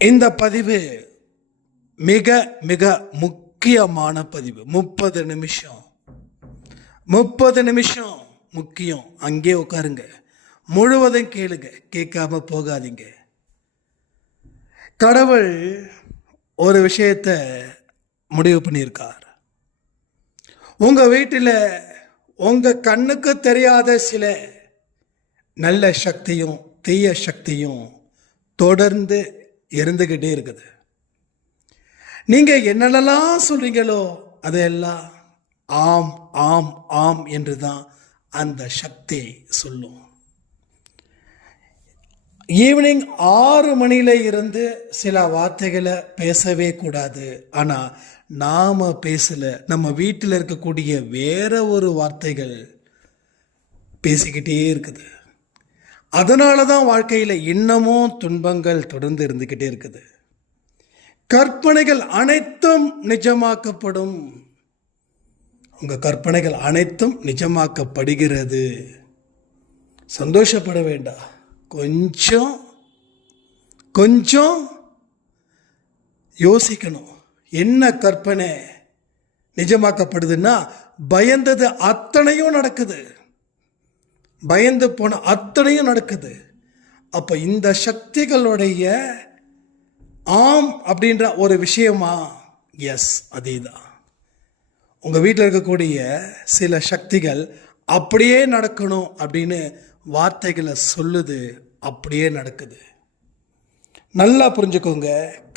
இந்த பதிவு மிக மிக முக்கியமான பதிவு. 30 நிமிஷம் முக்கியம். அங்கே உட்காருங்க, முழுவதும் கேளுங்க, கேட்காம போகாதீங்க. கடவுள் ஒரு விஷயத்தை முடிவு பண்ணியிருக்கார். உங்க வீட்டில் உங்க கண்ணுக்கு தெரியாத சில நல்ல சக்தியும் தீய சக்தியும் தொடர்ந்து இருந்துகிட்டே இருக்குது. நீங்க என்னென்னலாம் சொல்றீங்களோ அதையெல்லாம் ஆம் ஆம் ஆம் என்று தான் அந்த சக்தி சொல்லும். ஈவினிங் 6 மணியில இருந்து சில வார்த்தைகளை பேசவே கூடாது. ஆனா நாம பேசல, நம்ம வீட்டில் இருக்கக்கூடிய வேற ஒரு வார்த்தைகள் பேசிக்கிட்டே இருக்குது. அதனால தான் வாழ்க்கையில் இன்னமும் துன்பங்கள் தொடர்ந்து இருந்துக்கிட்டே இருக்குது. கற்பனைகள் அனைத்தும் நிஜமாக்கப்படும். உங்க கற்பனைகள் அனைத்தும் நிஜமாக்கப்படுகிறது. சந்தோஷப்பட வேண்டாம். கொஞ்சம் யோசிக்கணும். என்ன கற்பனை நிஜமாக்கப்படுதுன்னா, பயந்தது அத்தனையும் நடக்குது, பயந்து போன அத்தனையும் நடக்குது. அப்ப இந்த சக்திகளுடைய ஆம் அப்படின்ற ஒரு விஷயமா? எஸ், அதேதான். உங்க வீட்டில் இருக்கக்கூடிய சில சக்திகள் அப்படியே நடக்கணும் அப்படின்னு வார்த்தைகளை சொல்லுது, அப்படியே நடக்குது. நல்லா புரிஞ்சுக்கோங்க.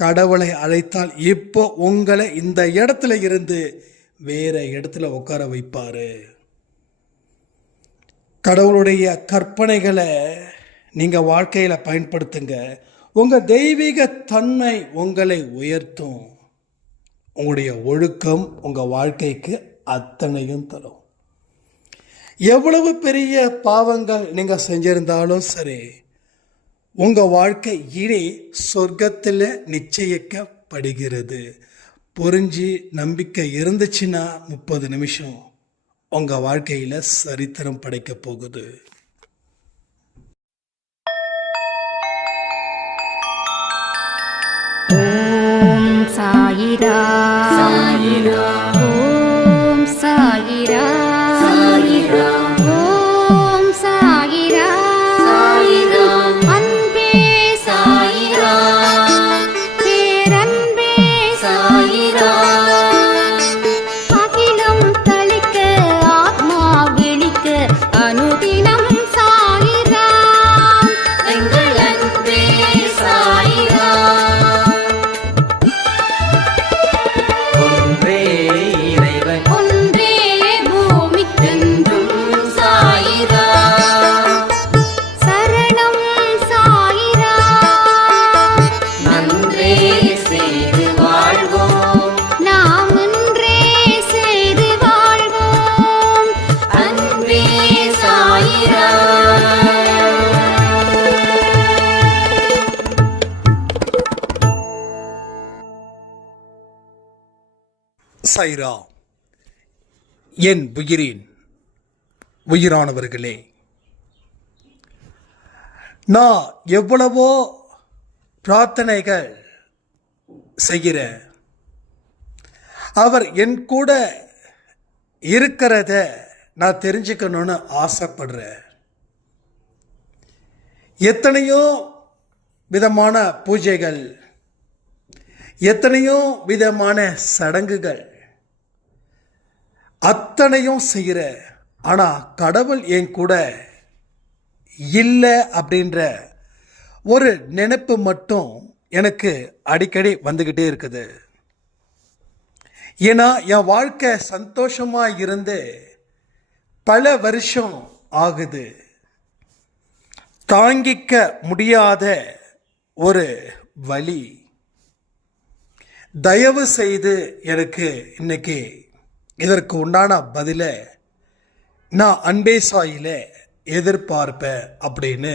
கடவுளை அழைத்தால் இப்போ உங்களை இந்த இடத்துல இருந்து வேற இடத்துல உட்கார வைப்பாரு. கடவுளுடைய கற்பனைகளை நீங்க வாழ்க்கையில பயன்படுத்துங்க. உங்க தெய்வீக தன்மை உங்களை உயர்த்தும். உங்களுடைய ஒழுக்கம் உங்க வாழ்க்கைக்கு அத்தனையும் தரும். எவ்வளவு பெரிய பாவங்கள் நீங்க செஞ்சிருந்தாலும் சரி, உங்க வாழ்க்கை இனி சொர்க்கத்தில் நிச்சயிக்கப்படுகிறது. புரிஞ்சு நம்பிக்கை இருந்துச்சுன்னா 30 நிமிஷம் உங்க வாழ்க்கையில சரித்திரம் படைக்க போகுது. ஓம் சாயிரா சாயிரா, ஓம் சாயிரா சாயிரா, ஓம் சாயிரா சாயிரா, அன்பே சாயிரா, பேரன்பே சாயிரா, அகிலம் தளிக்க ஆத்மா விழிக்க அனுதினம் சாயிரா, எங்கள் அன்பே சாயிரா. சாயிரா. என் உயிரானவர்களே, நான் எவ்வளவோ பிரார்த்தனைகள் செய்கிறேன். அவர் என் கூட இருக்கிறத நான் தெரிஞ்சுக்கணும்னு ஆசைப்படுறேன். எத்தனையோ விதமான பூஜைகள், எத்தனையோ விதமான சடங்குகள், அத்தனையும் செய்கிற, ஆனா கடவுள் என் கூட இல்லை அப்படின்ற ஒரு நினைப்பு மட்டும் எனக்கு அடிக்கடி வந்துகிட்டே இருக்குது. ஏன்னா என் வாழ்க்கை சந்தோஷமா இருந்து பல வருஷம் ஆகுது. தாங்கிக்க முடியாத ஒரு வலி. தயவு செய்து எனக்கு இன்னைக்கு இதற்கு உண்டான பதில நான் அன்பே சாயில எதிர்பார்ப்பேன் அப்படின்னு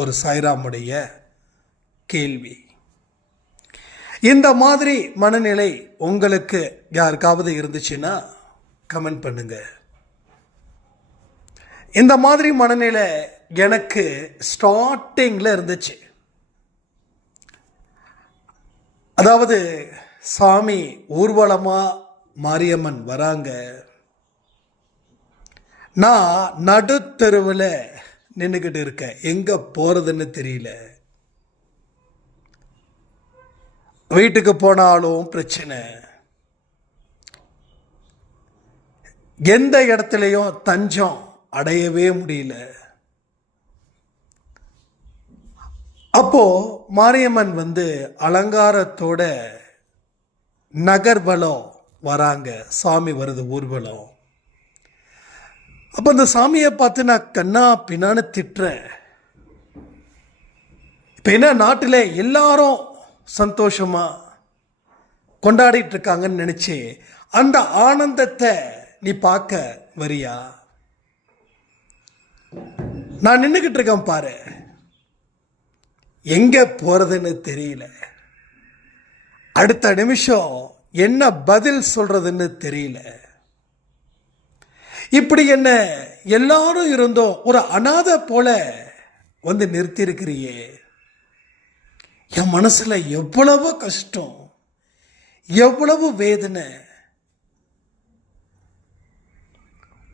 ஒரு சாய்ராமுடைய கேள்வி. இந்த மாதிரி மனநிலை உங்களுக்கு யாருக்காவது இருந்துச்சுன்னா கமெண்ட் பண்ணுங்க. இந்த மாதிரி மனநிலை எனக்கு ஸ்டார்டிங்கில் இருந்துச்சு. அதாவது சாமி ஊர்வலமா மாரியம்மன் வராங்க. நான் நடுத்தெருவில் நின்றுக்கிட்டு இருக்கேன், எங்க போறதுன்னு தெரியல. வீட்டுக்கு போனாலும் பிரச்சனை, எந்த இடத்துலையும் தஞ்சம் அடையவே முடியல. அப்போ மாரியம்மன் அலங்காரத்தோட நகர்வலம் வராங்க. சாமி வருது ஊர்வலம். அப்போ அந்த சாமியை பார்த்து நான் கண்ணா பின்னான்னு திட்டுறேன். இப்போ என்ன, நாட்டில் எல்லாரும் சந்தோஷமா கொண்டாடிட்டு இருக்காங்கன்னு நினைச்சு அந்த ஆனந்தத்தை நீ பார்க்க வரியா? நான் நின்றுக்கிட்டு இருக்கேன் பாரு, எங்க போறதுன்னு தெரியல. அடுத்த நிமிஷம் என்ன பதில் சொல்றதுன்னு தெரியல. இப்படி என்ன எல்லாரும் இருந்தோம் ஒரு அனாதை போல நிறுத்தி இருக்கிறியே. என் மனசுல எவ்வளவு கஷ்டம், எவ்வளவு வேதனை.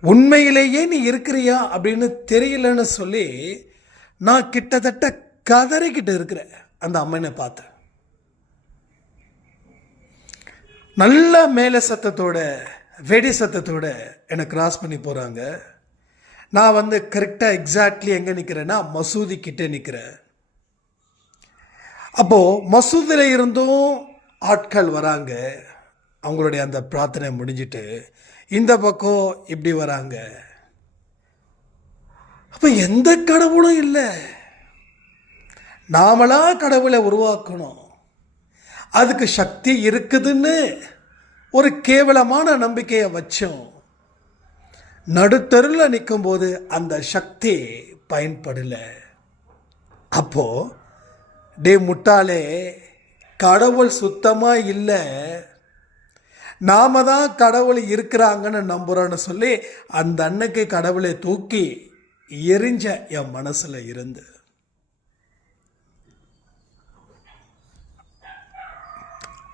உண்மையிலேயே நீ இருக்கிறியா அப்படின்னு தெரியலன்னு சொல்லி நான் கிட்டத்தட்ட கதறிக்கிட்டு இருக்கிறேன். அந்த அம்மனை பார்த்தேன். நல்ல மேல சத்தத்தோட வெடி சத்தத்தோட என்னை கிராஸ் பண்ணி போறாங்க. நான் கரெக்டாக எக்ஸாக்ட்லி எங்கே நிற்கிறேன்னா மசூதி கிட்டே நிற்கிறேன். அப்போ மசூதியில் இருந்தும் ஆட்கள் வராங்க. அவங்களுடைய அந்த பிரார்த்தனை முடிஞ்சிட்டு இந்த பக்கம் இப்படி வராங்க. அப்போ எந்த கடவுளும் இல்லை, நாமளா கடவுளை உருவாக்கணும். அதுக்கு சக்தி இருக்குதுன்னு ஒரு கேவலமான நம்பிக்கையை வச்சோம். நடுத்தருவில் நிற்கும் போது அந்த சக்தி பயன்படல. அப்போ டே முட்டாளே, கடவுள் சுத்தமா இல்லை, நாம தான் கடவுள் இருக்கிறாங்கன்னு நம்புறோன்னு சொல்லி அந்த அன்னைக்கு கடவுளை தூக்கி எரிஞ்ச என் மனசுல இருந்து.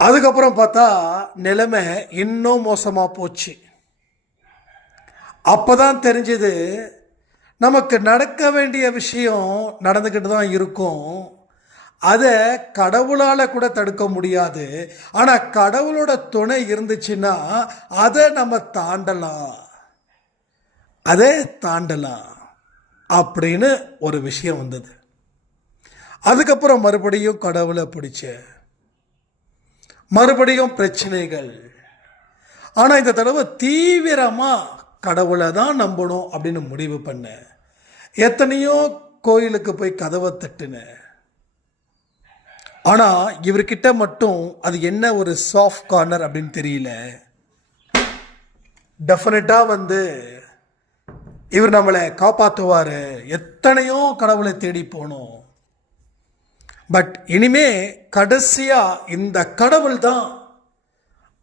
அதுக்கப்புறம் பார்த்தா நிலைமை இன்னும் மோசமா போச்சு. அப்பதான் தெரிஞ்சது, நமக்கு நடக்க வேண்டிய விஷயம் நடந்துக்கிட்டு தான் இருக்கும். அதை கடவுளால் கூட தடுக்க முடியாது. ஆனால் கடவுளோட துணை இருந்துச்சுன்னா அதை நம்ம தாண்டலாம் அப்படின்னு ஒரு விஷயம் வந்தது. அதுக்கப்புறம் மறுபடியும் கடவுளை பிடிச்ச, மறுபடியும் பிரச்சனைகள். ஆனால் இந்த தடவை தீவிரமாக கடவுளை தான் நம்பணும் அப்படின்னு முடிவு பண்ண. எத்தனையோ கோயிலுக்கு போய் கதவை தட்டுனேன். ஆனால் இவர்கிட்ட மட்டும் அது என்ன ஒரு சாஃப்ட் கார்னர் அப்படின்னு தெரியல. டெஃபினட்டாக இவர் நம்மளை காப்பாற்றுவார். எத்தனையோ கடவுளை தேடி போனோம். பட் இனிமே கடைசியாக இந்த கடவுள் தான்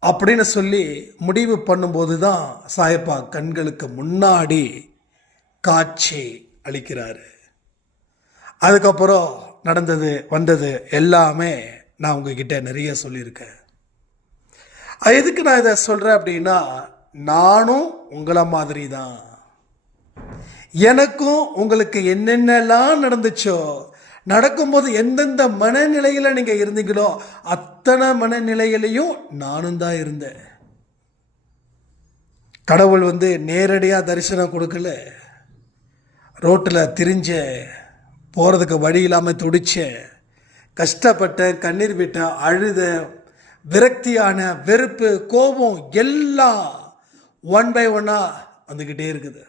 அப்படின்னு சொல்லி முடிவு பண்ணும்போது தான் சாயப்பா கண்களுக்கு முன்னாடி காட்சி அளிக்கிறாரு. அதுக்கப்புறம் நடந்தது வந்தது எல்லாமே நான் உங்ககிட்ட நிறைய சொல்லியிருக்கேன். எதுக்கு நான் இதை சொல்கிறேன் அப்படின்னா, நானும் உங்களை மாதிரி தான். எனக்கும் உங்களுக்கு என்னென்னலாம் நடந்துச்சோ, நடக்கும்போது எந்தெந்த மனநிலையில் நீங்கள் இருந்தீங்களோ அத்தனை மனநிலையிலையும் நானும் தான் இருந்தேன். கடவுள் நேரடியாக தரிசனம் கொடுக்கல. ரோட்டில் திரிஞ்ச, போகிறதுக்கு வழி இல்லாமல் துடிச்சேன், கஷ்டப்பட்டேன், கண்ணீர் விட்டேன், அழுத, விரக்தியான, வெறுப்பு, கோபம் எல்லாம் ஒன் பை ஒன்னாக வந்துக்கிட்டே இருக்குது.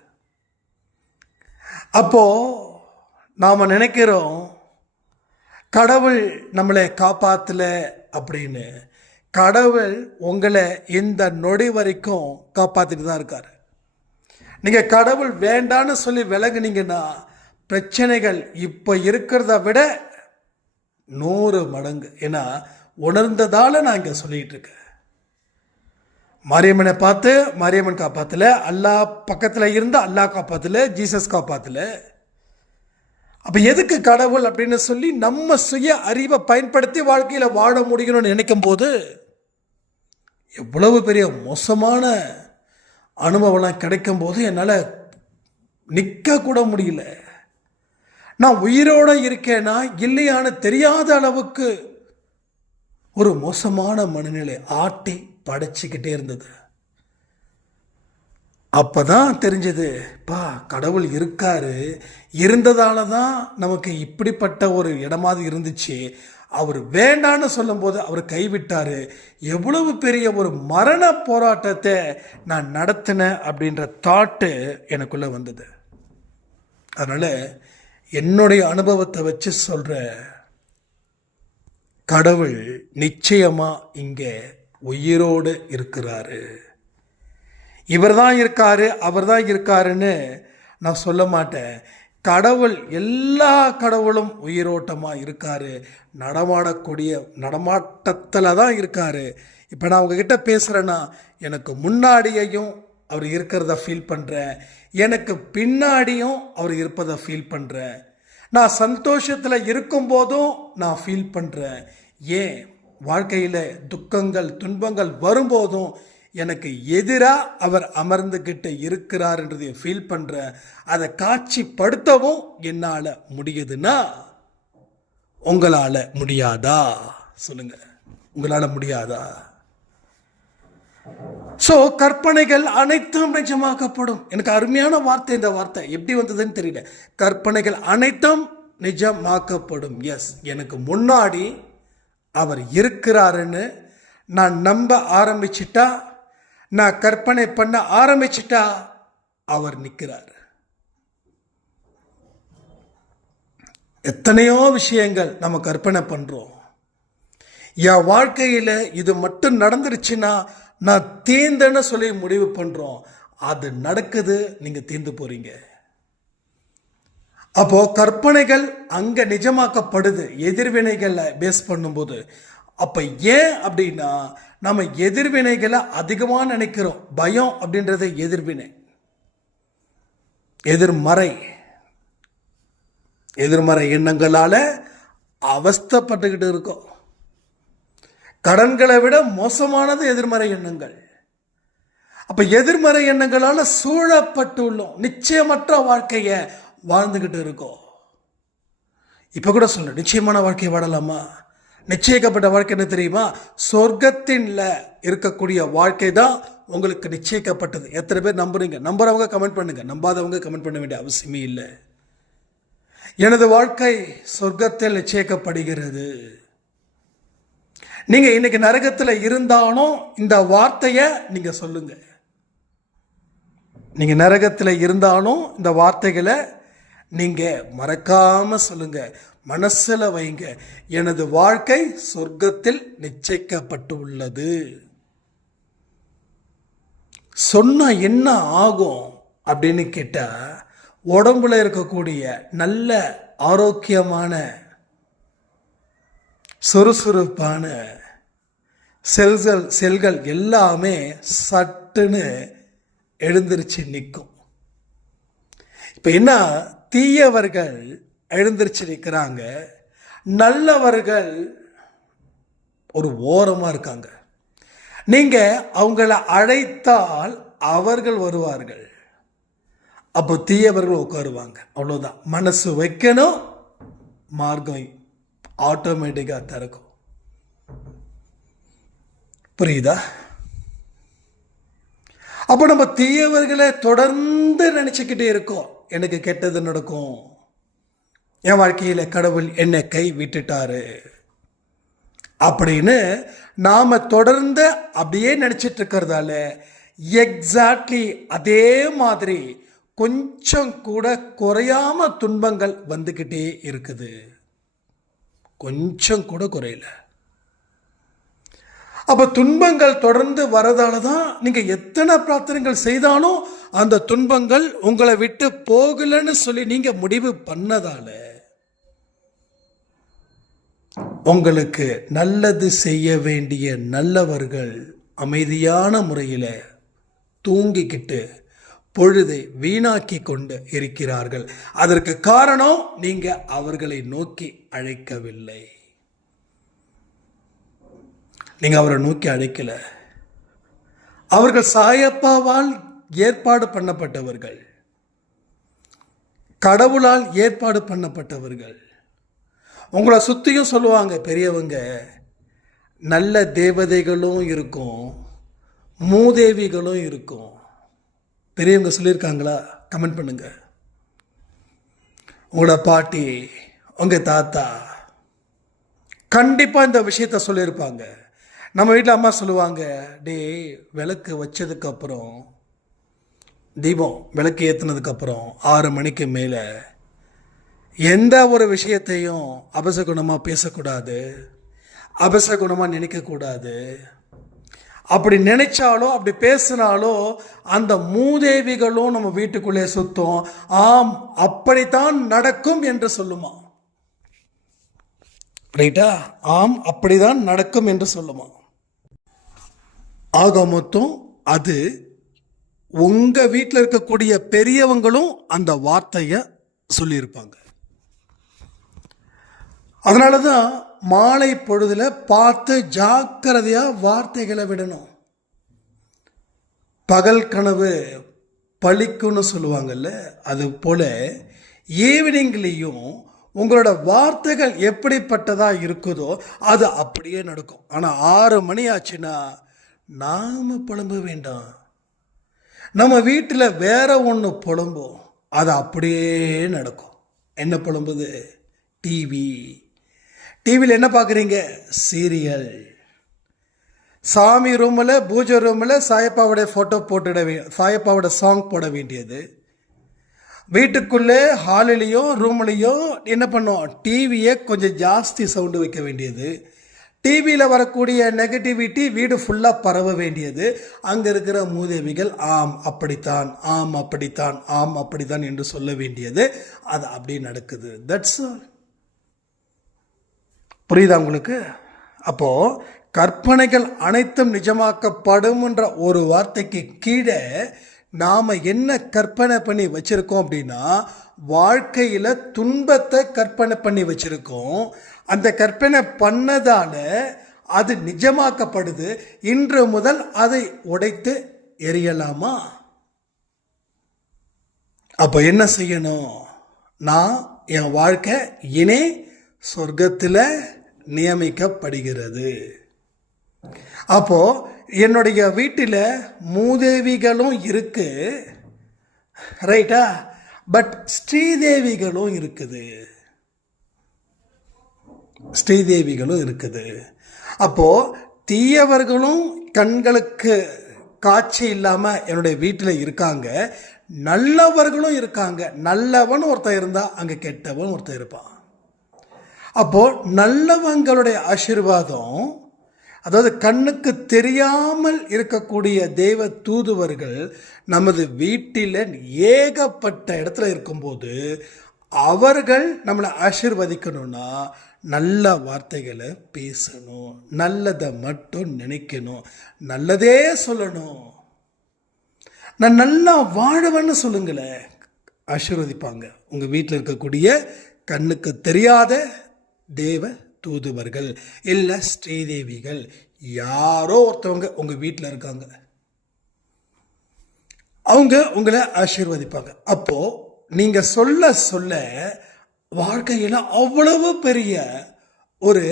அப்போது நாம் நினைக்கிறோம் கடவுள் நம்மளை காப்பாற்றல அப்படின்னு. கடவுள் உங்களை இந்த நொடி வரைக்கும் காப்பாற்றிட்டு தான் இருக்கார். நீங்கள் கடவுள் வேண்டான்னு சொல்லி விலகுனீங்கன்னா பிரச்சனைகள் இப்போ இருக்கிறத விட 100 மடங்கு. ஏன்னா உணர்ந்ததால் நான் இங்கே சொல்லிகிட்டு இருக்கேன். மாரியம்மனை பார்த்து மாரியம்மன் காப்பாற்றல, அல்லா பக்கத்தில் இருந்து அல்லா காப்பாற்றல, ஜீசஸ் காப்பாற்றல. அப்போ எதுக்கு கடவுள் அப்படின்னு சொல்லி நம்ம சுய அறிவை பயன்படுத்தி வாழ்க்கையில் வாழ முடியணும்னு நினைக்கும் போது எவ்வளவு பெரிய மோசமான அனுபவம்லாம் கிடைக்கும் போது என்னால் நிற்க கூட முடியல. நான் உயிரோடு இருக்கேனா இல்லையான்னு தெரியாத அளவுக்கு ஒரு மோசமான மனநிலை ஆட்டி படைச்சிக்கிட்டே இருந்தது. அப்பதான் தெரிஞ்சது, கடவுள் இருக்காரு, இருந்ததால தான் நமக்கு இப்படிப்பட்ட ஒரு இடமாவது இருந்துச்சு. அவர் வேண்டான்னு சொல்லும்போது அவர் கைவிட்டாரு. எவ்வளவு பெரிய ஒரு மரண போராட்டத்தை நான் நடத்தினேன் அப்படின்ற தாட்டு எனக்குள்ள வந்தது. அதனால என்னுடைய அனுபவத்தை வச்சு சொல்ற, கடவுள் நிச்சயமா இங்கே உயிரோடு இருக்கிறாரு. இவர் தான் இருக்காரு, அவர் தான் இருக்காருன்னு நான் சொல்ல மாட்டேன். கடவுள், எல்லா கடவுளும் உயிரோட்டமாக இருக்காரு, நடமாட்டத்தில் தான் இருக்காரு. இப்போ நான் உங்ககிட்ட பேசுகிறேன்னா எனக்கு முன்னாடியையும் அவர் இருக்கிறத ஃபீல் பண்ணுறேன், எனக்கு பின்னாடியும் அவர் இருப்பதை ஃபீல் பண்ணுறேன். நான் சந்தோஷத்தில் இருக்கும்போதும் நான் ஃபீல் பண்ணுறேன். ஏன் வாழ்க்கையில் துக்கங்கள் துன்பங்கள் வரும்போதும் எனக்கு எதிராக அவர் அமர்ந்துக்கிட்டு இருக்கிறார்ன்றதை ஃபீல் பண்ணுறேன். அதை காட்சிப்படுத்தவும் என்னால் முடியுதுன்னா உங்களால் முடியாதா? சொல்லுங்க, உங்களால் முடியாதா? ஸோ கற்பனைகள் அனைத்தும் நிஜமாக்கப்படும். எனக்கு அருமையான வார்த்தை இந்த வார்த்தை, எப்படி வந்ததுன்னு தெரியல. கற்பனைகள் அனைத்தும் நிஜமாக்கப்படும். எஸ், எனக்கு முன்னாடி அவர் இருக்கிறாருன்னு நான் நம்ப ஆரம்பிச்சிட்டா, நான் கற்பனை பண்ண ஆரம்பிச்சிட்டா அவர் நிற்கிறார். எத்தனையோ விஷயங்கள் நம்ம கற்பனை பண்ணுறோம். என் வாழ்க்கையில் இது மட்டும் நடந்துருச்சுன்னா நான் தீர்ந்தேன்னு சொல்லி முடிவு பண்ணுறோம். அது நடக்குது, நீங்கள் தீர்ந்து போகிறீங்க. அப்போது கற்பனைகள் அங்கே நிஜமாக்கப்படுது எதிர்வினைகளை பேஸ் பண்ணும்போது. அப்போ ஏன் அப்படின்னா நம்ம எதிர்வினைகளை அதிகமாக நினைக்கிறோம். பயம் அப்படின்றது எதிர்வினை, எதிர்மறை எண்ணங்களால் அவஸ்தைப்பட்டுக்கிட்டு இருக்கோம். கடன்களை விட மோசமானது எதிர்மறை எண்ணங்கள். அப்போ எதிர்மறை எண்ணங்களால் சூழப்பட்டு உள்ளோம், நிச்சயமற்ற வாழ்க்கையை வாழ்ந்துக்கிட்டு இருக்கோம். இப்போ கூட சொல்ல, நிச்சயமான வாழ்க்கையை வாழலாமா? நிச்சயிக்கப்பட்ட வாழ்க்கை என்ன தெரியுமா? சொர்க்கத்தின்ல இருக்கக்கூடிய வாழ்க்கை தான் உங்களுக்கு நிச்சயிக்கப்பட்டது. எத்தனை பேர் நம்புறீங்க? நம்புறவங்க கமெண்ட் பண்ணுங்க, நம்பாதவங்க கமெண்ட் பண்ண வேண்டிய அவசியமே இல்லை. எனது வாழ்க்கை சொர்க்கத்தில் நிச்சயிக்கப்படுகிறது. நீங்க இன்னைக்கு நரகத்தில் இருந்தாலும் இந்த வார்த்தையை நீங்க சொல்லுங்க. நீங்க நரகத்தில் இருந்தாலும் இந்த வார்த்தைகளை நீங்க மறக்காம சொல்லுங்க, மனசுல வைங்க. எனது வாழ்க்கை சொர்க்கத்தில் நிச்சயிக்கப்பட்டு உள்ளது. சொன்னா என்ன ஆகும் அப்படின்னு கேட்டா, உடம்புல இருக்கக்கூடிய நல்ல ஆரோக்கியமான சுறுசுறுப்பான செல்கள் எல்லாமே சட்டுன்னு எழுந்திருச்சு நிற்கும். இப்போ என்ன, தீயவர்கள் எழுந்திருச்சு நிற்கிறாங்க, நல்லவர்கள் ஒரு ஓரமாக இருக்காங்க. நீங்கள் அவங்கள அழைத்தால் அவர்கள் வருவார்கள், அப்போ தீயவர்கள் உட்காருவாங்க. அவ்வளோதான். மனசு வைக்கணும், மார்க்கம் ஆட்டோமேட்டிக்காக திறக்கும். புரியுதா? அப்போ நம்ம தீயவர்களை தொடர்ந்து நினச்சிக்கிட்டே இருக்கோம். எனக்கு கெட்டது நடக்கும், என் வாழ்க்கையில் கடவுள் என்னை கை விட்டுட்டாரு அப்படின்னு நாம் தொடர்ந்து அப்படியே நினச்சிட்டு இருக்கிறதால எக்ஸாக்ட்லி அதே மாதிரி கொஞ்சம் கூட குறையாம துன்பங்கள் வந்துக்கிட்டே இருக்குது. கொஞ்சம் கூட குறையல. அப்போ துன்பங்கள் தொடர்ந்து வரதால தான் நீங்கள் எத்தனை பிரார்த்தனைகள் செய்தாலும் அந்த துன்பங்கள் உங்களை விட்டு போகலன்னு சொல்லி நீங்கள் முடிவு பண்ணதால உங்களுக்கு நல்லது செய்ய வேண்டிய நல்லவர்கள் அமைதியான முறையில் தூங்கிக்கிட்டு பொழுதை வீணாக்கி கொண்டு இருக்கிறார்கள். அதற்கு காரணம் நீங்க அவர்களை நோக்கி அழைக்கவில்லை. நீங்க அவரை நோக்கி அழைக்கல. அவர்கள் சாயப்பாவால் ஏற்பாடு பண்ணப்பட்டவர்கள், கடவுளால் ஏற்பாடு பண்ணப்பட்டவர்கள். உங்களை சுற்றியும் சொல்லுவாங்க பெரியவங்க, நல்ல தேவதைகளும் இருக்கும், மூதேவிகளும் இருக்கும். பெரியவங்க சொல்லியிருக்காங்களா? கமெண்ட் பண்ணுங்க. உங்களோட பாட்டி, உங்கள் தாத்தா கண்டிப்பாக இந்த விஷயத்த சொல்லியிருப்பாங்க. நம்ம வீட்டில் அம்மா சொல்லுவாங்க, டே விளக்கு வச்சதுக்கப்புறம், தீபம் விளக்கு ஏற்றுனதுக்கப்புறம் 6 மணிக்கு மேலே எந்த ஒரு விஷயத்தையும் அபசகுணமாக பேசக்கூடாது, அபசகுணமாக நினைக்கக்கூடாது. அப்படி நினைச்சாலோ அப்படி பேசினாலோ அந்த மூதேவிகளும் நம்ம வீட்டுக்குள்ளே சுத்தம். ஆம், அப்படித்தான் நடக்கும் என்று சொல்லுமா. ரைட்டா? ஆம், அப்படிதான் நடக்கும் என்று சொல்லுமா. ஆக மொத்தம் அது உங்க வீட்டில் இருக்கக்கூடிய பெரியவங்களும் அந்த வார்த்தையை சொல்லியிருப்பாங்க. அதனால தான் மாலை பொழுதுல பார்த்து ஜாக்கிரதையா வார்த்தைகளை விடணும். பகல் கனவு பழிக்குன்னு சொல்லுவாங்கல்ல, அது போல ஈவினிங்லேயும் உங்களோட வார்த்தைகள் எப்படிப்பட்டதா இருக்குதோ அது அப்படியே நடக்கும். ஆனால் 6 மணி ஆச்சுன்னா நாம புலம்ப வேண்டாம். நம்ம வீட்டில் வேற ஒன்று புலம்போம், அது அப்படியே நடக்கும். என்ன புலம்புது? டிவியில் என்ன பார்க்குறீங்க? சீரியல். சாமி ரூமில், பூஜை ரூமில் சாயப்பாவோட ஃபோட்டோ சாயப்பாவோட சாங் போட வேண்டியது. வீட்டுக்குள்ளே ஹாலிலையும் ரூம்லேயும் என்ன பண்ணோம்? டிவியை கொஞ்சம் ஜாஸ்தி சவுண்டு வைக்க வேண்டியது. டிவியில் வரக்கூடிய நெகட்டிவிட்டி வீடு ஃபுல்லாக பரவ வேண்டியது. அங்கே இருக்கிற மூதேவிகள் ஆம் அப்படித்தான், ஆம் அப்படித்தான், ஆம் அப்படித்தான் என்று சொல்ல வேண்டியது. அது அப்படி நடக்குது. That's all. புரியுதா உங்களுக்கு? அப்போது கற்பனைகள் அனைத்தும் நிஜமாக்கப்படும் என்ற ஒரு வார்த்தைக்கு கீழே நாம் என்ன கற்பனை பண்ணி வச்சுருக்கோம் அப்படின்னா, வாழ்க்கையில் துன்பத்தை கற்பனை பண்ணி வச்சுருக்கோம். அந்த கற்பனை பண்ணதால அது நிஜமாக்கப்படுது. இன்று முதல் அதை உடைத்து எரியலாமா? அப்போ என்ன செய்யணும்? நான் என் வாழ்க்கை இனி சொர்க்கத்தில் நியமிக்கப்படுகிறது. அப்போ என்னுடைய வீட்டில் மூதேவிகளும் இருக்கு, ரைட்டா? பட் ஸ்ரீதேவிகளும் இருக்குது. ஸ்ரீதேவிகளும் இருக்குது. அப்போ தீயவர்களும் கண்களுக்கு காட்சி இல்லாமல் என்னுடைய வீட்டில் இருக்காங்க, நல்லவர்களும் இருக்காங்க. நல்லவன் ஒருத்தன் இருந்தால் அங்கே கெட்டவன் ஒருத்தன் இருப்பான். அப்போ நல்லவங்களுடைய ஆசீர்வாதம், அதாவது கண்ணுக்கு தெரியாமல் இருக்கக்கூடிய தெய்வ தூதுவர்கள் நமது வீட்டில் ஏகப்பட்ட இடத்துல இருக்கும்போது அவர்கள் நம்மளை ஆசீர்வதிக்கணும்னா நல்ல வார்த்தைகளை பேசணும், நல்லதை மட்டும் நினைக்கணும், நல்லதே சொல்லணும். நான் நல்லா வாழுவேன்னு சொல்லுங்களேன், ஆசீர்வதிப்பாங்க. உங்கள் வீட்டில் இருக்கக்கூடிய கண்ணுக்கு தெரியாத தேவ தூதுவர்கள் இல்லை ஸ்ரீதேவிகள் யாரோ ஒருத்தவங்க உங்கள் வீட்டில் இருக்காங்க, அவங்க உங்களை ஆசீர்வதிப்பாங்க. அப்போது நீங்கள் சொல்ல சொல்ல வாழ்க்கையில் அவ்வளவு பெரிய ஒரு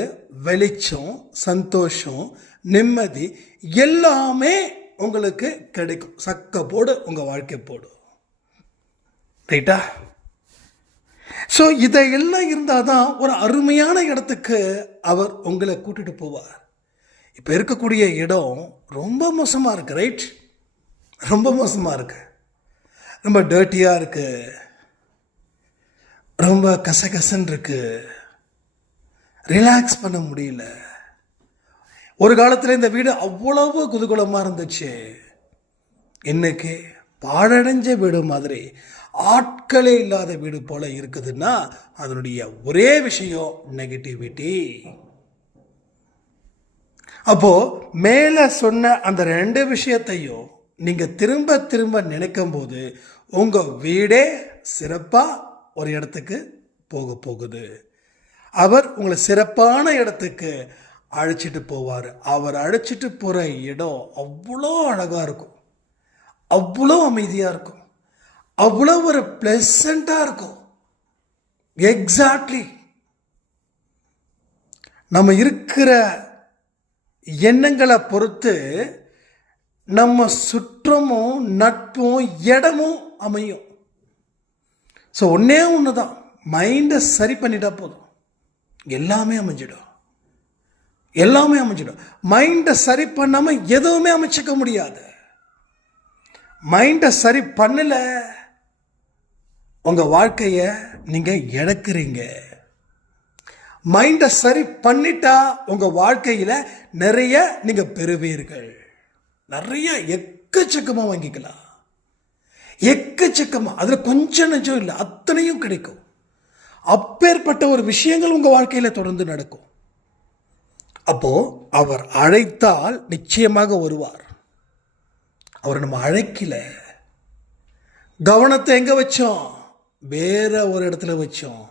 வெளிச்சம், சந்தோஷம், நிம்மதி எல்லாமே உங்களுக்கு கிடைக்கும். சக்க போடு உங்கள் வாழ்க்கை போடும். ரைட்டா? ஸோ இதையெல்லாம் இருந்தால் தான் ஒரு அருமையான இடத்துக்கு அவர் உங்களை கூட்டிகிட்டு போவார். இப்போ இருக்கக்கூடிய இடம் ரொம்ப மோசமாக இருக்குது, ரைட்? ரொம்ப மோசமாக இருக்குது, ரொம்ப டர்ட்டியாக இருக்குது, ரொம்ப கசகசன்னு இருக்குது, ரிலாக்ஸ் பண்ண முடியல. ஒரு காலத்தில் இந்த வீடு அவ்வளவு குதூகலமாக இருந்துச்சு, இன்னைக்கு பாழடைஞ்ச வீடு மாதிரி, ஆட்களே இல்லாத வீடு போல இருக்குதுன்னா அதனுடைய ஒரே விஷயம் நெகட்டிவிட்டி. அப்போ மேலே சொன்ன அந்த 2 விஷயத்தையும் நீங்கள் திரும்ப திரும்ப நினைக்கும் போது உங்கள் வீடே சிறப்பாக ஒரு இடத்துக்கு போக போகுது. அவர் உங்களை சிறப்பான இடத்துக்கு அழைச்சிட்டு போவார். அவர் அழைச்சிட்டு போகிற இடம் அவ்வளோ அழகாக இருக்கும், அவ்வளோ அமைதியாக இருக்கும், அவ்வளோ ஒரு ப்ளசண்ட்டாக இருக்கும். எக்ஸாக்ட்லி நம்ம இருக்கிற எண்ணங்களை பொறுத்து நம்ம சுற்றமும் நட்பும் இடமும் அமையும். ஸோ ஒன்றே ஒன்று தான், மைண்டை சரி பண்ணிட்டா போதும், எல்லாமே அமைஞ்சிடும். எல்லாமே அமைஞ்சிடும். மைண்டை சரி பண்ணாமல் எதுவுமே அமைச்சிக்க முடியாது. மைண்டை சரி பண்ணல, உங்கள் வாழ்க்கையை நீங்கள் இழக்கிறீங்க. மைண்டை சரி பண்ணிட்டா உங்கள் வாழ்க்கையில் நிறைய நீங்கள் பெறுவீர்கள். நிறைய எக்கச்சக்கமாக வாங்கிக்கலாம், எக்கச்சக்கமாக. அதில் கொஞ்சம் நெஞ்சம் இல்லை, அத்தனையும் கிடைக்கும். அப்பேற்பட்ட ஒரு விஷயங்கள் உங்கள் வாழ்க்கையில் தொடர்ந்து நடக்கும். அப்போ அவர் அழைத்தால் நிச்சயமாக வருவார். அவர் நம்ம அழைக்கல, கவனத்தை எங்க வச்சோம்? வேற ஒரு இடத்துல வச்சோம்.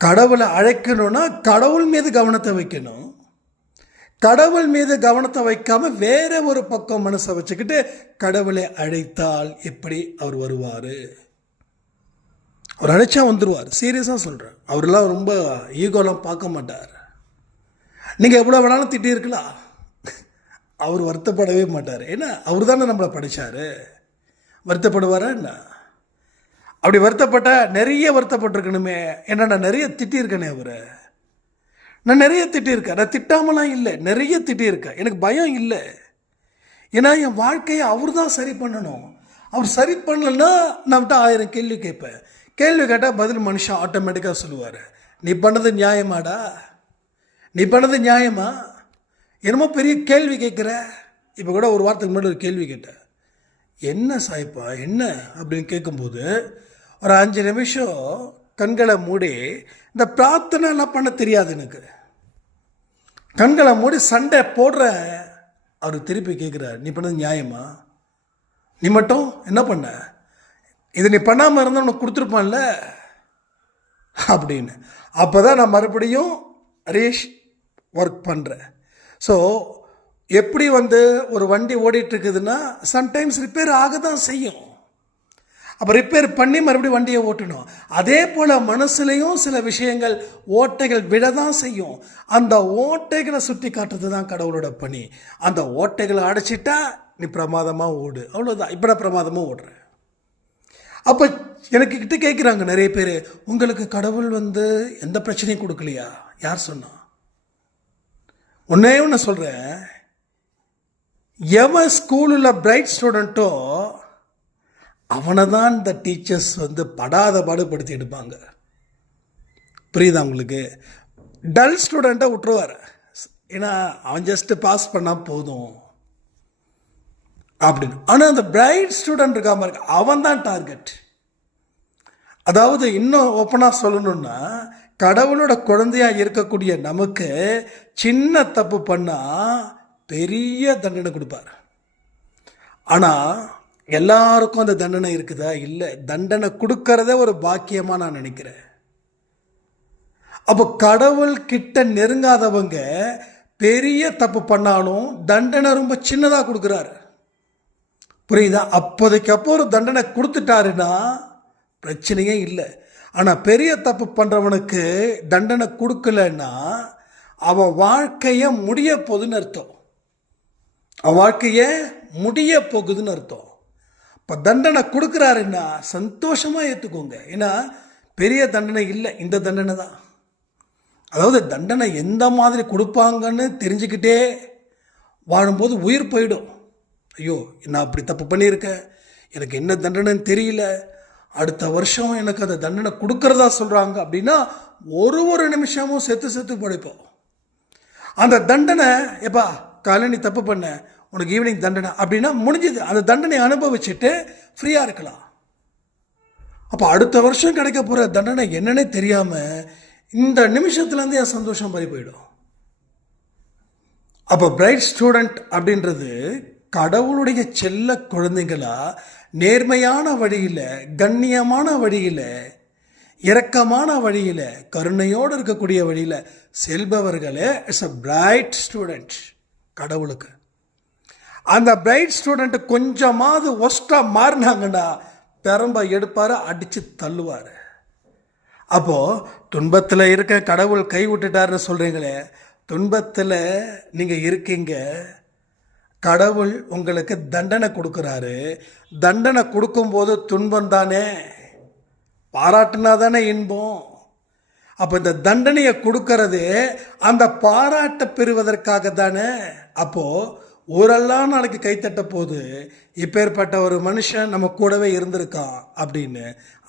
கடவுளை அழைக்கணும்னா கடவுள் மீது கவனத்தை வைக்கணும். கடவுள் மீது கவனத்தை வைக்காம வேற ஒரு பக்கம் மனசை வச்சுக்கிட்டு கடவுளை அழைத்தால் எப்படி அவர் வருவார்? அவர் அழைச்சா வந்துடுவார். சீரியஸாக சொல்கிறேன். அவரெல்லாம் ரொம்ப ஈகோலாம் பார்க்க மாட்டார். நீங்கள் எவ்வளோ வேணாலும் திட்டிருக்கலாம், அவர் வருத்தப்படவே மாட்டார். ஏன்னா அவர் தானே நம்மளை படித்தார். வருத்தப்படுவாரா என்ன? அப்படி வருத்தப்பட்ட நிறைய வருத்தப்பட்டிருக்கணுமே. ஏன்னா நான் நிறைய திட்டியிருக்கேனே அவரை. நான் நிறைய திட்டியிருக்கேன். நான் திட்டாமலாம் இல்லை, நிறைய திட்டியிருக்கேன். எனக்கு பயம் இல்லை. ஏன்னா என் வாழ்க்கையை அவர் தான் சரி பண்ணணும். அவர் சரி பண்ணலன்னா நம்மகிட்ட 1000 கேள்வி கேட்பேன். கேள்வி கேட்டால் பதில் மனுஷன் ஆட்டோமேட்டிக்காக சொல்லுவார். நீ பண்ணது நியாயமாடா? நீ பண்ணது நியாயமா? என்னமோ பெரிய கேள்வி கேட்குற. இப்போ கூட ஒரு வாரத்துக்கு முன்னாடி ஒரு கேள்வி கேட்டேன். என்ன சாய்ப்பா என்ன அப்படின்னு கேட்கும்போது ஒரு 5 நிமிஷம் கண்களை மூடி, இந்த பிரார்த்தனைலாம் பண்ண தெரியாது எனக்கு, கண்களை மூடி சண்டை போடுற. அவர் திருப்பி கேட்குறார், நீ பண்ணது நியாயமா? நீ மட்டும் என்ன பண்ண? இது நீ பண்ணாமல் இருந்தால் உனக்கு கொடுத்துருப்பான்ல அப்படின்னு. அப்போ தான் நான் மறுபடியும் ரீஷ் ஒர்க் பண்ணுறேன். ஸோ எப்படி ஒரு வண்டி ஓடிட்டுருக்குதுன்னா சம்டைம்ஸ் ரிப்பேர் ஆக தான் செய்யும். அப்போ ரிப்பேர் பண்ணி மறுபடியும் வண்டியை ஓட்டணும். அதே போல் மனசுலையும் சில விஷயங்கள் ஓட்டைகள் விட தான் செய்யும். அந்த ஓட்டைகளை சுட்டி காட்டுறது தான் கடவுளோட பணி. அந்த ஓட்டைகளை அடைச்சிட்டா நீ பிரமாதமாக ஓடு, அவ்வளோதான். இப்போ நான் பிரமாதமாக ஓடுறேன். அப்போ எனக்கு கிட்ட கேட்குறாங்க நிறைய பேர், உங்களுக்கு கடவுள் எந்த பிரச்சனையும் கொடுக்கலையா? யார் சொன்னா? ஒன்றே ஒன்று சொல்கிறேன், எவன் ஸ்கூலில் பிரைட் ஸ்டூடெண்ட்டோ அவனை தான் இந்த டீச்சர்ஸ் படாத பாடுபடுத்தி எடுப்பாங்க. புரியுதா உங்களுக்கு? டல் ஸ்டூடெண்ட்டை விட்டுருவார். ஏன்னா அவன் ஜஸ்ட்டு பாஸ் பண்ணால் போதும் அப்படின்னு. ஆனால் அந்த பிரைட் ஸ்டூடெண்ட் இருக்காம இருக்கு, அவன் தான் டார்கெட். அதாவது இன்னும் ஓப்பனாக சொல்லணும்னா, கடவுளோட குழந்தையாக இருக்கக்கூடிய நமக்கு சின்ன தப்பு பண்ணால் பெரிய தண்டனை கொடுப்பார். ஆனால் எல்லாருக்கும் அந்த தண்டனை இருக்குதா? இல்லை. தண்டனை கொடுக்கறதே ஒரு பாக்கியமாக நான் நினைக்கிறேன். அப்போ கடவுள் கிட்ட நெருங்காதவங்க பெரிய தப்பு பண்ணாலும் தண்டனை ரொம்ப சின்னதாக கொடுக்குறாரு. புரியுதா? அப்போதைக்கு அப்போ ஒரு தண்டனை கொடுத்துட்டாருன்னா பிரச்சனையே இல்லை. ஆனால் பெரிய தப்பு பண்ணுறவனுக்கு தண்டனை கொடுக்கலன்னா அவன் வாழ்க்கையை முடிய போகுதுன்னு அர்த்தம். அவன் வாழ்க்கையை முடிய போகுதுன்னு அர்த்தம். இப்போ தண்டனை கொடுக்குறாருன்னா சந்தோஷமாக ஏற்றுக்கோங்க. ஏன்னா பெரிய தண்டனை இல்லை, இந்த தண்டனை தான். அதாவது தண்டனை எந்த மாதிரி கொடுப்பாங்கன்னு தெரிஞ்சுக்கிட்டே வாழும்போது உயிர் போயிடும். ஐயோ நான் அப்படி தப்பு பண்ணியிருக்கேன், எனக்கு என்ன தண்டனைன்னு தெரியல, அடுத்த வருஷம் எனக்கு அந்த தண்டனை கொடுக்கறதா சொல்கிறாங்க அப்படின்னா ஒரு நிமிஷமும் செத்து படைப்போம். அந்த தண்டனை எப்பா காலையில் நீ தப்பு பண்ண, உனக்கு ஈவினிங் தண்டனை அப்படின்னா முடிஞ்சது. அந்த தண்டனை அனுபவிச்சுட்டு ஃப்ரீயாக இருக்கலாம். அப்போ அடுத்த வருஷம் கிடைக்க போகிற தண்டனை என்னன்னே தெரியாமல் இந்த நிமிஷத்துலேருந்து என் சந்தோஷம் பறி போயிடும். அப்போ பிரைட் ஸ்டூடெண்ட் அப்படின்றது கடவுளுடைய செல்ல குழந்தைகளா நேர்மையான வழியில், கண்ணியமான வழியில், இரக்கமான வழியில், கருணையோடு இருக்கக்கூடிய வழியில் செல்பவர்களே இட்ஸ் அ பிரைட் ஸ்டூடெண்ட் கடவுளுக்கு. அந்த பிரைட் ஸ்டூடெண்ட் கொஞ்சமாவது ஒஸ்ட்டாக மாறினாங்கன்னா பெரம்ப எடுப்பார், அடித்து தள்ளுவார். அப்போது துன்பத்தில் இருக்க கடவுள் கை விட்டுட்டாருன்னு சொல்கிறீங்களே, துன்பத்தில் நீங்கள் இருக்கீங்க, கடவுள் உங்களுக்கு தண்டனை கொடுக்குறாரு. தண்டனை கொடுக்கும்போது துன்பம் தானே, பாராட்டுனா தானே இன்பம். அப்போ இந்த தண்டனையை கொடுக்கறது அந்த பாராட்டை பெறுவதற்காக தானே. அப்போது ஊரெல்லாம் நாளைக்கு கைத்தட்ட போது இப்பேற்பட்ட ஒரு மனுஷன் நம்ம கூடவே இருந்திருக்கான் அப்படின்னு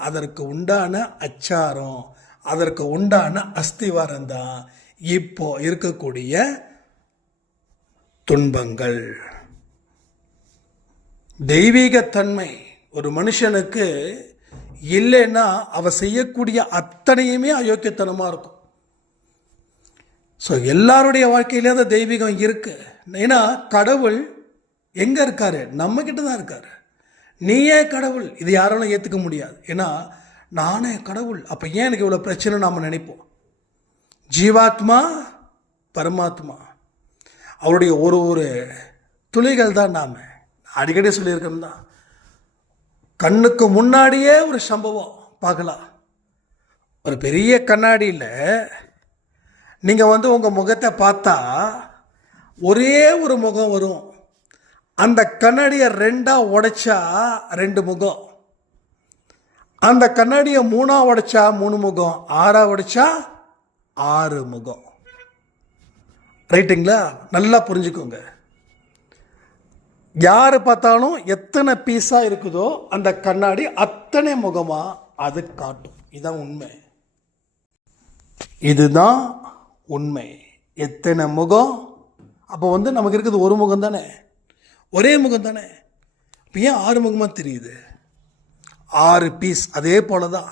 அதற்கு உண்டான அச்சாரம், அதற்கு உண்டான அஸ்திவாரம் தான் இப்போ இருக்கக்கூடிய துன்பங்கள். தெய்வீகத்தன்மை ஒரு மனுஷனுக்கு இல்லைன்னா அவ செய்யக்கூடிய அத்தனையுமே அயோக்கியத்தனமாக இருக்கும். ஸோ எல்லாருடைய வாழ்க்கையிலே அந்த தெய்வீகம் இருக்கு. ஏன்னா கடவுள் எங்கே இருக்காரு? நம்மக்கிட்ட தான் இருக்காரு. நீயே கடவுள், இது யாராலும் ஏற்றுக்க முடியாது. ஏன்னா நானே கடவுள், அப்போ ஏன் எனக்கு இவ்வளோ பிரச்சனை நாம் நினைப்போம். ஜீவாத்மா பரமாத்மா அவருடைய ஒரு ஒரு துளிகள் தான். நாம் அடிக்கடி சொல்லியிருக்கோம் தான், கண்ணுக்கு முன்னாடியே ஒரு சம்பவம் பார்க்கலாம். ஒரு பெரிய கண்ணாடியில் நீங்கள் உங்கள் முகத்தை பார்த்தா ஒரே ஒரு முகம் வரும். அந்த கண்ணாடியை 2ஆ உடைச்சா 2 முகம், அந்த கண்ணாடியை 3ஆ உடைச்சா 3 முகம், 6ஆ உடைச்சா 6 முகம். ரைட்டுங்களா? நல்லா புரிஞ்சுக்கோங்க. யார் பார்த்தாலும் எத்தனை பீஸாக இருக்குதோ அந்த கண்ணாடி அத்தனை முகமாக அது காட்டும். இதுதான் உண்மை, இதுதான் உண்மை. எத்தனை முகம்? அப்போ நமக்கு இருக்குது ஒரு முகம் தானே, ஒரே முகம் தானே. இப்போ ஏன் 6 முகமாக தெரியுது? 6 பீஸ். அதே போல தான்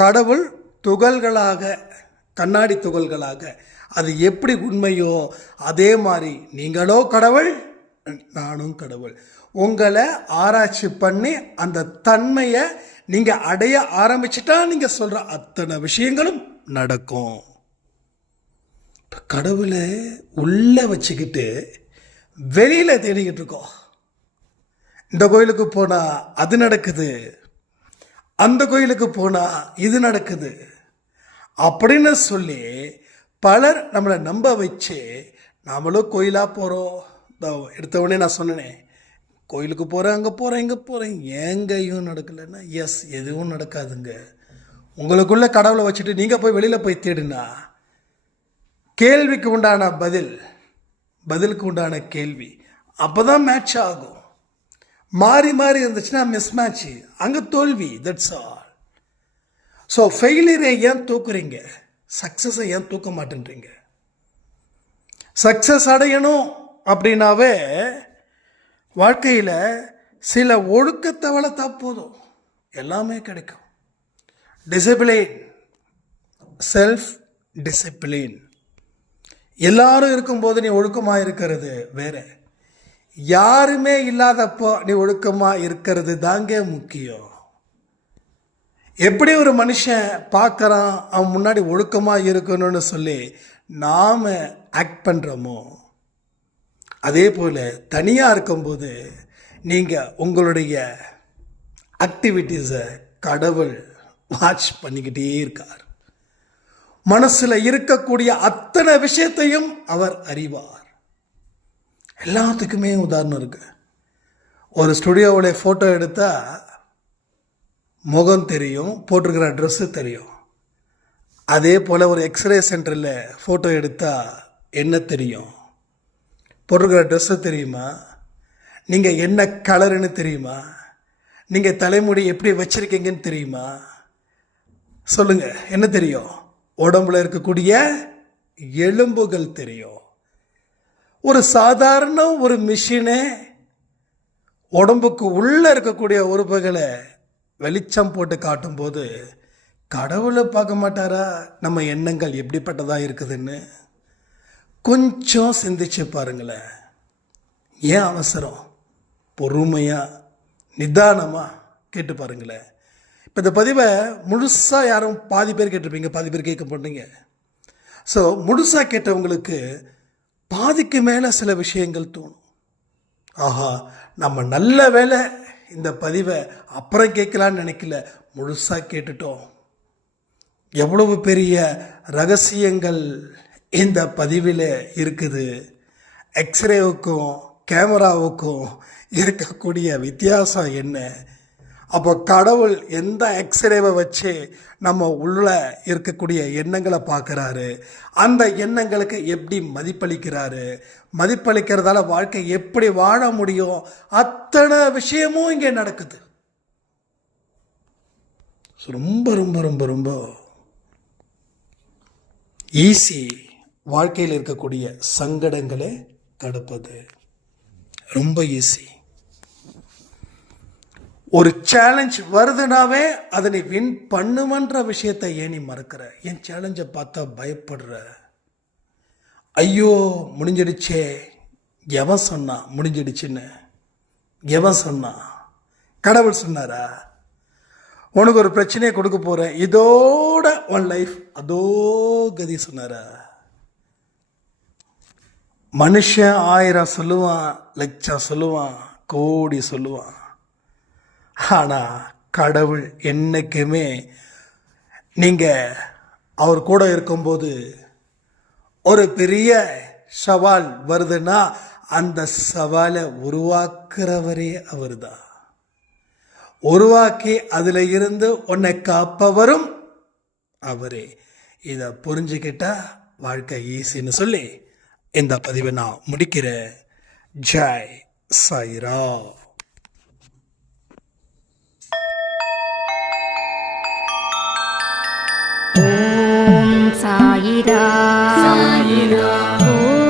கடவுள் துகள்களாக, கண்ணாடி துகள்களாக. அது எப்படி உண்மையோ அதே மாதிரி நீங்களோ கடவுள், நானும் கடவுள். உங்களை ஆராய்ச்சி பண்ணி அந்த தன்மையை நீங்கள் அடைய ஆரம்பிச்சிட்டா நீங்கள் சொல்கிற அத்தனை விஷயங்களும் நடக்கும். இப்போ கடவுளை உள்ளே வச்சுக்கிட்டு வெளியில் தேடிக்கிட்டு இருக்கோம். இந்த கோயிலுக்கு போனால் அது நடக்குது, அந்த கோயிலுக்கு போனால் இது நடக்குது அப்படின்னு சொல்லி பலர் நம்மளை நம்ப வச்சு நாமளும் கோயிலாக போகிறோம். எடுத்தவொடனே நான் சொன்னேனே, கோயிலுக்கு போகிறேன், அங்கே போகிறேன், இங்கே போகிறேன், எங்கேயும் நடக்கலைன்னா எஸ், எதுவும் நடக்காதுங்க. உங்களுக்குள்ள கடவுளை வச்சுட்டு நீங்கள் போய் வெளியில் போய் தேடுனா கேள்விக்கு உண்டான பதில், பதிலுக்கு உண்டான கேள்வி அப்போ தான் மேட்ச் ஆகும். மாறி மாறி இருந்துச்சுன்னா மிஸ் மேட்ச், அங்கே தோல்வி. That's all. ஸோ ஃபெயிலியரை ஏன் தூக்குறீங்க? சக்ஸஸை ஏன் தூக்க மாட்டேன்றீங்க? சக்ஸஸ் அடையணும் அப்படின்னாவே வாழ்க்கையில் சில ஒழுக்கத்தை வளர்த்தா போதும், எல்லாமே கிடைக்கும். Discipline, self discipline. எல்லாரும் இருக்கும்போது நீ ஒழுக்கமாக இருக்கிறது வேற, யாருமே இல்லாதப்போ நீ ஒழுக்கமாக இருக்கிறது தாங்க முக்கியம். எப்படி ஒரு மனுஷன் பார்க்குறான், அவன் முன்னாடி ஒழுக்கமாக இருக்கணும்னு சொல்லி நாம் ஆக்ட் பண்ணுறோமோ, அதே போல் தனியாக இருக்கும்போது நீங்கள் உங்களுடைய ஆக்டிவிட்டீஸை கடவுள் வாட்ச் பண்ணிக்கிட்டே இருக்கார். மனசில் இருக்கக்கூடிய அத்தனை விஷயத்தையும் அவர் அறிவார். எல்லாத்துக்குமே உதாரணம் இருக்கு. ஒரு ஸ்டுடியோவில் ஃபோட்டோ எடுத்தால் முகம் தெரியும், போட்டிருக்கிற ட்ரெஸ்ஸு தெரியும். அதே போல் ஒரு எக்ஸ்ரே சென்டரில் ஃபோட்டோ எடுத்தால் என்ன தெரியும்? போட்டிருக்கிற ட்ரெஸ்ஸு தெரியுமா? நீங்கள் என்ன கலருன்னு தெரியுமா? நீங்கள் தலைமுடி எப்படி வச்சுருக்கீங்கன்னு தெரியுமா? சொல்லுங்கள், என்ன தெரியும்? உடம்புல இருக்கக்கூடிய எலும்புகள் தெரியும். ஒரு சாதாரண ஒரு மிஷினே உடம்புக்கு உள்ளே இருக்கக்கூடிய உறுப்புகளை வெளிச்சம் போட்டு காட்டும்போது கடவுளை பார்க்க மாட்டாரா? நம்ம எண்ணங்கள் எப்படிப்பட்டதாக இருக்குதுன்னு கொஞ்சம் சிந்திச்சு பாருங்களேன். ஏன் அவசரம்? பொறுமையாக நிதானமாக கேட்டு பாருங்களேன். இப்போ இந்த பதிவை முழுசாக யாரும் பாதி பேர் கேட்டிருப்பீங்க, பாதி பேர் கேட்க போட்டீங்க. ஸோ முழுசாக கேட்டவங்களுக்கு பாதிக்கு மேலே சில விஷயங்கள் தோணும். ஆஹா, நம்ம நல்ல வேளை இந்த பதிவை அப்புறம் கேட்கலான்னு நினைக்கல, முழுசாக கேட்டுட்டோம். எவ்வளவு பெரிய ரகசியங்கள் இந்த பதிவில் இருக்குது. எக்ஸ்ரேவுக்கும் கேமராவுக்கும் இருக்கக்கூடிய வித்தியாசம் என்ன? அப்போ கடவுள் எந்த எக்ஸ்ரேவை வச்சு நம்ம உள்ள இருக்கக்கூடிய எண்ணங்களை பார்க்குறாரு, அந்த எண்ணங்களுக்கு எப்படி மதிப்பளிக்கிறாரு, மதிப்பளிக்கிறதால வாழ்க்கை எப்படி வாழ முடியும், அத்தனை விஷயமும் இங்கே நடக்குது. ரொம்ப ரொம்ப ரொம்ப ரொம்ப ஈஸி வாழ்க்கையில் இருக்கக்கூடிய சங்கடங்களை கடப்பது, ரொம்ப ஈஸி. ஒரு சேலஞ்ச் வருதுனாவே அதனை வின் பண்ணுமன்ற விஷயத்தை ஏன் நீ மறக்கிற? என் சேலஞ்சை பார்த்தா பயப்படுற? ஐயோ முடிஞ்சிடுச்சே, எவன் சொன்னா முடிஞ்சிடுச்சுன்னு? எவன் சொன்னா? கடவுள் சொன்னாரா? உனக்கு ஒரு பிரச்சனையை கொடுக்க போகிறேன், இதோட உன் லைஃப் அதோ கதி சொன்னாரா? மனுஷன் 1000 சொல்லுவான், லட்சம் சொல்லுவான், கோடி சொல்லுவான். ஆனால் கடவுள் என்றைக்குமே நீங்கள் அவர் கூட இருக்கும்போது ஒரு பெரிய சவால் வருதுன்னா அந்த சவாலை உருவாக்குறவரே அவர் தான். உருவாக்கி அதில் இருந்து உன்னை காப்பவரும் அவரே. இதை புரிஞ்சுக்கிட்டா வாழ்க்கை ஈஸின்னு சொல்லி இந்த பதிவை நான் முடிக்கிறேன். ஜெய் சாய்ராம். ஓம் சாயிரா. சாயிரா. ஓம்